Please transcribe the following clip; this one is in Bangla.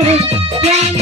Yeah.